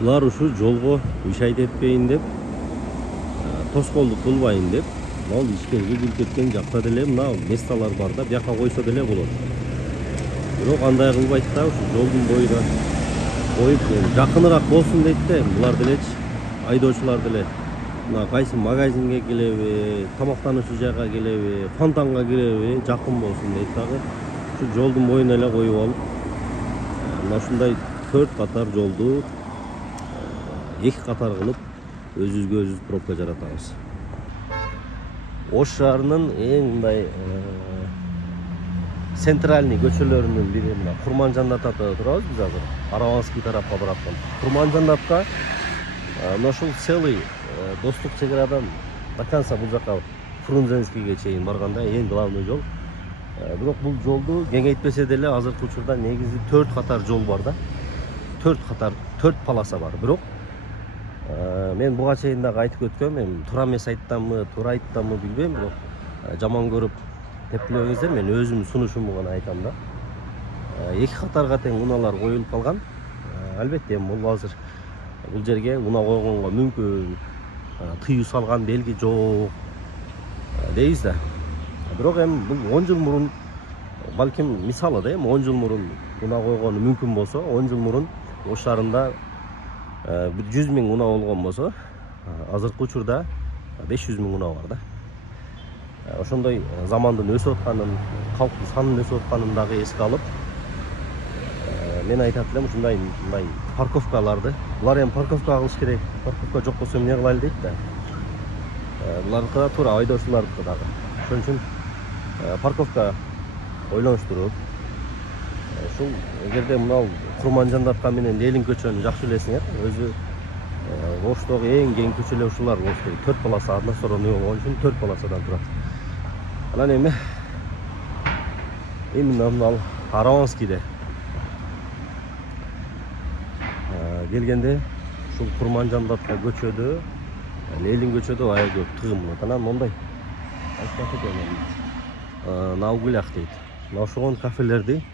Ular uşu жолго ишайт этпейин деп, тоскоолду кылбайын деп, ал ичкерге кирип кеткен жакта деле мына месталар бар да, бияка койсо деле болот. Бирок андай кылбайт да, ушу жолдун боюна коюп, жакыныраак болсун дейт да, булар делечи, айдоочулар деле мына кайсы магазинге келеби, тамактануучу жайга келеби, фонтанга киреби, жакын болсун дейт дагы. Ушу жолдун боюна эле коюп алып, мына ушундай 4 катар жолду 2 катар кылып өзүбүзгө өзүбүз пробка жаратабыз. Ош шаарынын эң мындай центральный көчөлөрүнүн бири мына Курманжандатта турабыз биз азыр. Араванский тарапка бараткан. Курманжандатка мына ушул целый достук чек арадан до конца бул жака Фрунзенскийге чейин барганда эң главный жол. Бирок бул жолду кеңейтпесе деле азыркы учурда негизи 4 катар жол бар да. 4 катар, 4 полоса бар. Бирок мен буга чейин дагы айтып өткөм, эми туура эмес айттаммы, туура айттаммы билбейм, бирок жаман көрүп тепкилебеңиздер, мен өзүмдүн сунушумду гана айтам да. 2 катарга тең унаалар коюлуп калган. Албетте, бул азыр бул жерге уна койгонго мүмкүн тыюу салган белги жок дейбиз да. Бирок эми бул 10 жыл мурун, балким мисалы да, 10 жыл мурун уна койгону мүмкүн болсо, 10 жыл мурун Ош шаарында 100 000 уна болгон болсо, азыркы учурда 500 000 уна бар да. Ошондой замандын өсүп атканын, калктын санынын өсүп атканын дагы эске алып, мен айтат элем ушундай мындай парковкаларды, булар эми парковка кылыш керек, парковка жок болсо эмне кылайлы дейт да. Булардыкы да туура айдоочулардыкы дагы. Ошон үчүн парковка ойлонуштуруп, ушул эгерде мына Курманжандатка менен Ленин көчөнү жакшы билесиңер, өзү Оштогу эң кең көчөлөр ушулар болсо, 4 полоса односторонний болгон үчүн 4 полосадан турат. Анан эми мына Араванскийде келгенде ушул Курманжандатка көчөдө, Ленин көчөдө аябай көп тыгым болот. Анан мондай Наугуляк дейт. Мына ошол кафелерди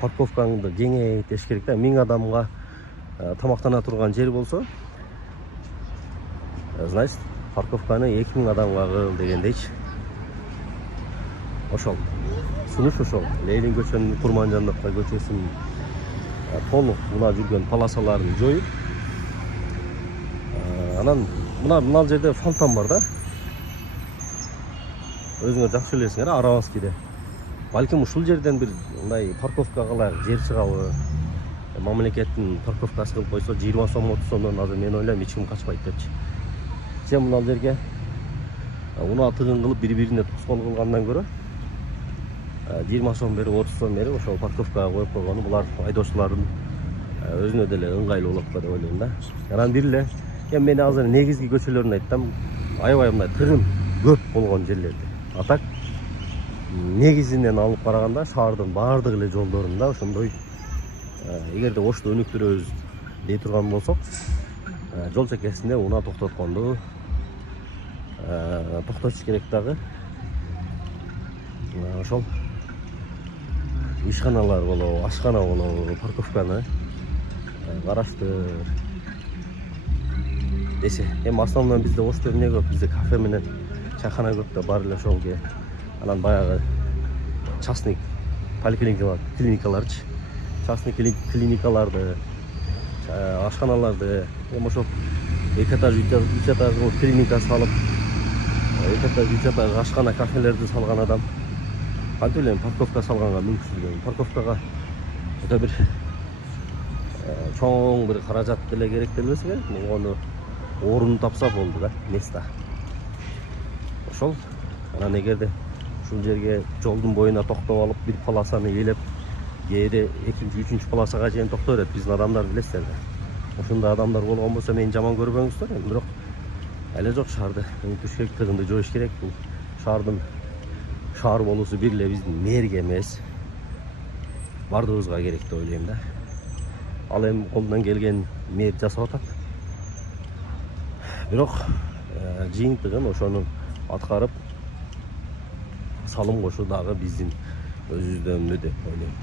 парковкаңды кеңейтиш керек да. 1000 адамга тамактана турган жер болсо, значит, парковканы 2000 адамга кыл дегендейчи. Ошол. Сунуш ошол. Ленин көчөнүн Курманжандатка көчөсүн толук мына жүргөн полосаларын жоюп, анан мына жерде фонтан бар да. Өзүңөр жакшы билесиңер, Араванскийде. Балким ушул жерден бир мындай парковка кылайык, жер чыгабы. Мамлекеттин парковкасы кылып койсо 20 сом, 30 сомдон азыр мен ойлойм эч ким качпайт депчи. Сен мына жерге уна тыгын кылып бири-бирине тоскоол кылгандан көрө 20 сом берип, 30 сом берип ошол парковкага коюп койгону булар айдоочулардын өзүнө деле ыңгайлуу болот деп ойлойм да. Анан бир эле мен азыр негизги көчөлөрүн айттым, аябай мындай тыгын көп болгон жерлерди. Атак негизинен алып караганда шаардын баардык эле жолдорунда ошондой, эгерде Ошто өнүктүрөбүз дей турган болсок, жол чекесинде уна токтотконду токтотуш керек дагы. Ошол ишканалар болобу, ашкана болобу, парковканы караштыр десе. Эми основной бизде Ошто эмне көп? Бизде кафе менен чайкана көп да бар эле ошолге. Анан баягы частный клиникаларчы, частный клиникаларды, ашканаларды, эми ошол 2 этаж, 3 этаж клиника салып, 2 этаж, 3 этаж ашкана кафелерди салган адам кантип эле парковка салганга мүмкүнчүлүгү. Парковкага өтө бир чоң бир каражат деле керек делбесе керек. Мону орун тапса болду да, места. Ошол. Анан эгерде ушул жерге жолдун боюна токтоп алып, бир полосаны ээлеп, кээде 2-3 полосага чейин токтой берет. Биздин адамдар билесиздер да. Ошондой адамдар болгон болсо мени жаман көрбөңүздөр, бирок эле жок шаарды өнүктүрүш керек, тыгынды жоюш керек. Бул шаардын шаар болуусу бир эле биздин мэрге эмес, бардыгыбызга керек деп ойлойм да. Ал эми колунан келген мэр жасап атат. Бирок жыйынтыгын ошону аткарып салым кошуу дагы биздин өзүбүздөн өмүнө деп ойлойм.